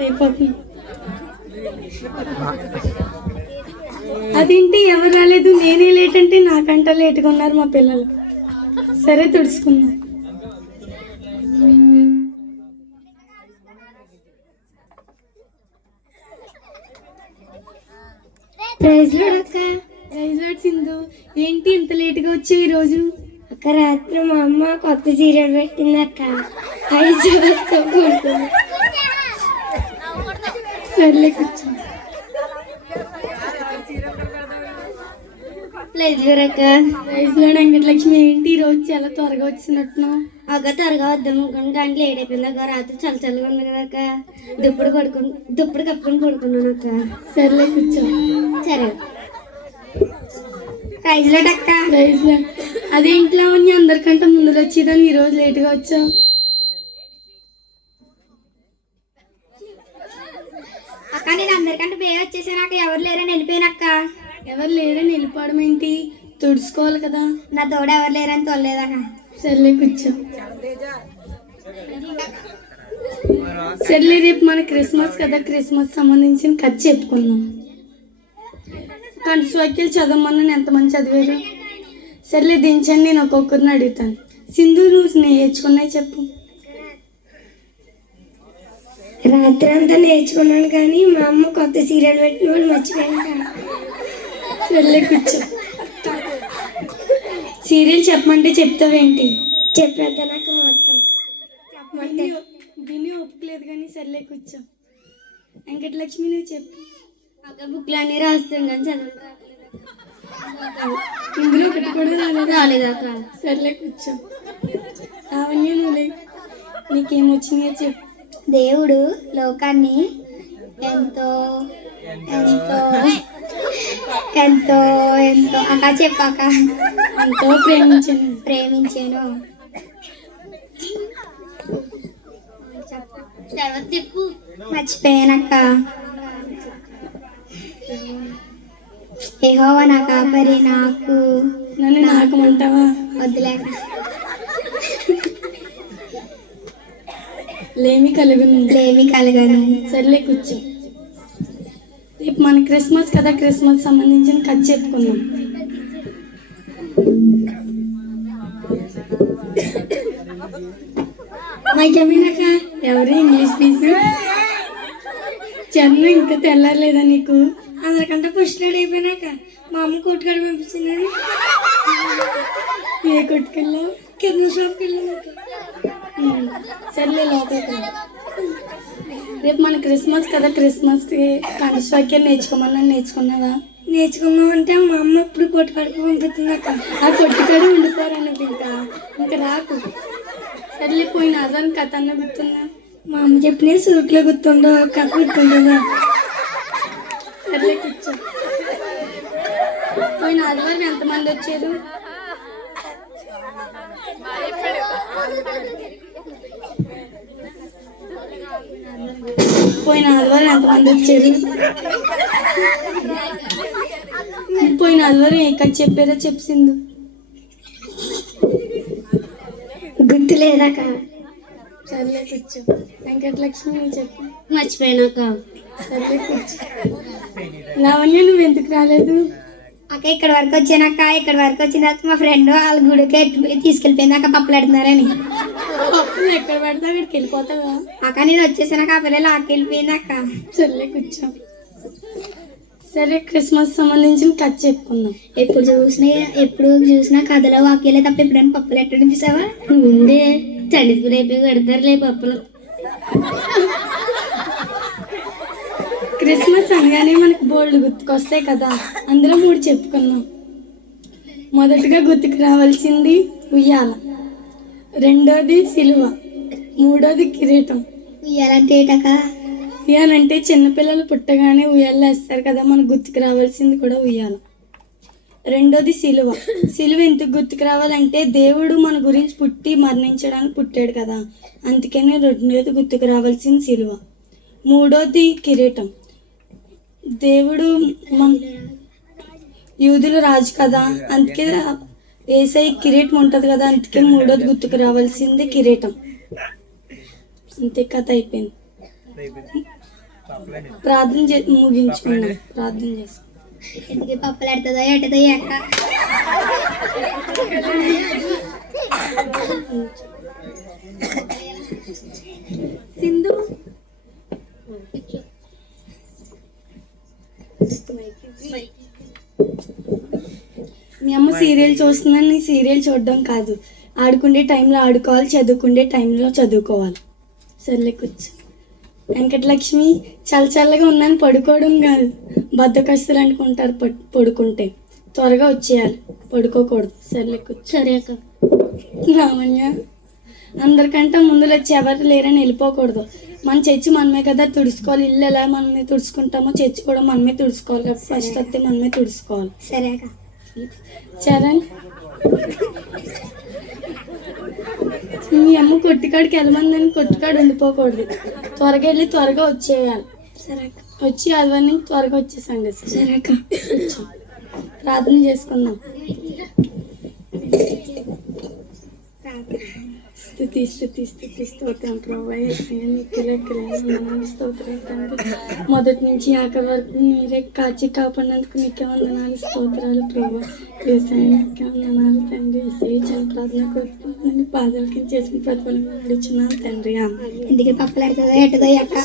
అయిపోతుంది. అదేంటి ఎవరు రాలేదు, నేనే లేట్ అంటే నాకంట లేట్గా ఉన్నారు మా పిల్లలు. సరే తుడుచుకున్నా. ప్రైజ్ లోడ్ అక్క. ప్రైజ్ లార్డ్ సింధు, ఏంటి ఇంత లేట్గా వచ్చావు ఈరోజు? అక్క రాత్రి మా అమ్మ కొత్త సీరియల్ పెట్టింది అక్క. ఐదు పడుతుంది. సర్లే కూర్చో. ప్రైజ్ లోడ్ అక్క. ప్రైజ్ లార్డ్ వెంకటలక్ష్మి, ఏంటి ఈరోజు చాలా త్వరగా వచ్చినట్టున్నావు? అక్క త్వరగా వద్దాం అనుకోండి కానీ లేట్ అయిపోయింది అక్క. రాత్రి చల్ల చల్లగా ఉంది కదా అక్క. దుప్పుడు కప్పుకొని పడుకున్నాను అక్క. సర్లే కూర్చో. సరే ప్రైజ్ లోడ్ అక్క. Praise Lord. అదేంట్లో అందరికంటే ముందులో వచ్చేదాన్ని ఈరోజు లేట్గా వచ్చావు? అక్క నేను అందరికంటే బే వచ్చేసాను అక్క. ఎవరు లేరని వెళ్ళిపోయానక్క. ఎవరు లేరని వెళ్ళిపోవడం ఏంటి? తుడుచుకోవాలి కదా. నా తోడ ఎవరు లేరని తోలేదక్క. సర్లే కూర్చో. సర్లే, రేపు మన క్రిస్మస్ కదా, క్రిస్మస్ సంబంధించిన కథ చెప్పుకుందాం. కంఠస్వాక్యాలు చదవమని ఎంతమంది చదివారు? సర్లే దించండి, నేను ఒక్కొక్కరిని అడుగుతాను. సింధు, నువ్వు నేర్చుకున్నాయి చెప్పు. రాత్రి అంతా నేర్చుకున్నాను కానీ మా అమ్మ కొత్త సీరియల్ పెట్టిన వాళ్ళు మర్చిపోయాను. సర్లే కూర్చో. సీరియల్ చెప్పమంటే చెప్తావేంటి? చెప్పేద్దా నాకు మొత్తం చెప్పమంటే. విని ఒప్పుకోలేదు కానీ సర్లే కూర్చో. వెంకటలక్ష్మి, నువ్వు చెప్పు. అక్క బుక్లు అన్నీ రాస్తాం కానీ చదవడం ఇందులో ఒకటి కూడా రాలేదక్క. సర్లే కూర్చో. లావణ్య, నువ్వు నీకేమొచ్చినాయో చెప్పు. దేవుడు లోకాన్ని ఎంతో ఎంతో ఎంతో ఎంతో అక్క చెప్పాక ఎంతో ప్రేమించాను. తర్వాత చెప్పు. మర్చిపోయానక్క. యెహోవా నా కాపరి, నాకు నన్ను నాకమంటావా? వద్దులేక. లేమి కలగను. సర్లే కూర్చో. రేపు మన క్రిస్మస్ కదా, క్రిస్మస్ సంబంధించిన కథ చెప్పుకుందాం. నాకేమైనాక ఎవరు ఇంగ్లీష్ పీసు చెన్న ఇంకా తెల్లారలేదా నీకు? అందరికంటే ఫస్ట్ రేట్ అయిపోయినాక మా అమ్మ కొట్టుకాడ పంపించింది. ఏ కొట్టుకెళ్ళావు? కింద షాప్కి వెళ్ళాక. సర్లే లోపలికి. రేపు మన క్రిస్మస్ కదా, క్రిస్మస్కి కంఠస్వాక్యం నేర్చుకున్నావా? నేర్చుకున్నాం అంటే మా అమ్మ ఎప్పుడు కొట్టుకాడికి పంపిస్తుందక్క. ఆ కొట్టుకాడే ఉండిపోరాను ఇంకా రాకు. సర్లే, పోయిన ఆదాన్ని కథ అన్న గుర్తుందా? మా అమ్మ చెప్పిన సూట్లో గుర్తుండో కథ గుర్తుండదా? సర్లే కూర్చో. పోయిన ఆదివారం ఎంతమంది వచ్చారు? పోయిన ఆదివారం ఎంతమంది వచ్చారు? పోయిన ఆదివారం ఏ కథ చెప్పారో చెప్పింది. గుర్తు లేదాక. సర్లే కూర్చో. వెంకటలక్ష్మి, నువ్వు చెప్పు. మర్చిపోయినాక. సర్లే కూర్చో. లావణ్య, నువ్వు ఎందుకు రాలేదు? అక్క ఇక్కడ వరకు వచ్చానక్క. ఇక్కడ వరకు వచ్చిన తర్వాత మా ఫ్రెండ్ వాళ్ళ గుడికి తీసుకెళ్ళిపోయింది అక్క, పప్పులు పెడుతున్నారని. పప్పులు ఎక్కడ పెడతా అక్కడికి వెళ్ళిపోతావా? అక్క నేను వచ్చేసాక ఆ పిల్లలు అక్క వెళ్ళిపోయింది అక్క. సర్లే కూర్చో. సరే, క్రిస్మస్ సంబంధించిన కథ చెప్పుకుందాం. ఎప్పుడు చూసినా కథలో వాక్యాలే తప్ప ఎప్పుడైనా పప్పులు ఎట్టడం చూసావా? ఉండే చండిస్పూర్ అయిపోయి పెడతారులే పప్పులు. క్రిస్మస్ అనగానే మనకు బోల్డ్ గుర్తుకొస్తాయి కదా, అందులో 3 చెప్పుకున్నాం. మొదటగా గుర్తుకు రావాల్సింది ఉయ్యాల, రెండోది సిలువ, మూడోది కిరీటం. ఉయ్యాలంటే ఏటక? ఉయ్యాలంటే చిన్నపిల్లలు పుట్టగానే ఉయ్యాలు వేస్తారు కదా, మనకు గుర్తుకు రావాల్సింది కూడా ఉయ్యాల. రెండోది సిలువ. సిలువ ఎందుకు గుర్తుకు రావాలంటే దేవుడు మన గురించి పుట్టి మరణించడానికి పుట్టాడు కదా, అందుకనే రెండోది గుర్తుకు రావాల్సింది సిలువ. మూడోది కిరీటం. దేవుడు మన యూదుల రాజు కదా, అందుకే యేసయ్య కిరీటం ఉంటుంది కదా, అందుకే మూడోది గుర్తుకు రావాల్సింది కిరీటం. అంతే, కథ అయిపోయింది. ప్రార్థన ముగించుకున్నాం. ప్రార్థన చేసి ఎందుకు పప్పులు ఎడుతుందో ఎట్టదో అక్క. సింధు మీ అమ్మ సీరియల్ చూస్తుందని నీ సీరియల్ చూడడం కాదు, ఆడుకునే టైంలో ఆడుకోవాలి, చదువుకునే టైంలో చదువుకోవాలి. సర్లే కూర్చో. వెంకటలక్ష్మి చల్ల చల్లగా ఉన్నాను పడుకోవడం కాదు, బద్దకస్తులు అనుకుంటారు పడుకుంటే. త్వరగా వచ్చేయాలి, పడుకోకూడదు. సర్లే కూర్చో. సరే అక్క. రామణ్య అందరికంటే ముందులో వచ్చి ఎవరు లేరని వెళ్ళిపోకూడదు. మన చర్చి మనమే కదా తుడుచుకోవాలి. ఇల్లు ఎలా మనమే తుడుచుకుంటామో చర్చి కూడా మనమే తుడుచుకోవాలి కాబట్టి ఫస్ట్ వస్తే మనమే తుడుచుకోవాలి. సరే అక్క. చరణ్ మీ అమ్మ కొట్టుకాడికి వెళ్ళమందని కొట్టుకాడు ఉండిపోకూడదు, త్వరగా వెళ్ళి త్వరగా వచ్చేయాలి. సరే అక్క. వచ్చి ఆదివారం త్వరగా వచ్చేసండి. సరే అక్క. ప్రార్థన చేసుకుందాం. స్తుతి స్తుతి స్తుతి స్తోత్రం ప్రభా, యేసయ్య నీకు వందనాలు స్తోత్రం తండ్రి. మొదటి నుంచి ఆఖరి వరకు మీరే కాచి కాపాడినందుకు నీకే వందనాలు స్తోత్రాలు ప్రభా. యేసయ్య నీకే వందనాలు తండ్రి. యేసయ్య చిన్న ప్రార్థన కోరుకుంటున్నాను, పాదాల కింద చేసిన ప్రతిఫలంగా నడుచున్నాను తండ్రి. ఎందుకు పప్పులు ఎడుతుందో ఎట్టదో అక్క.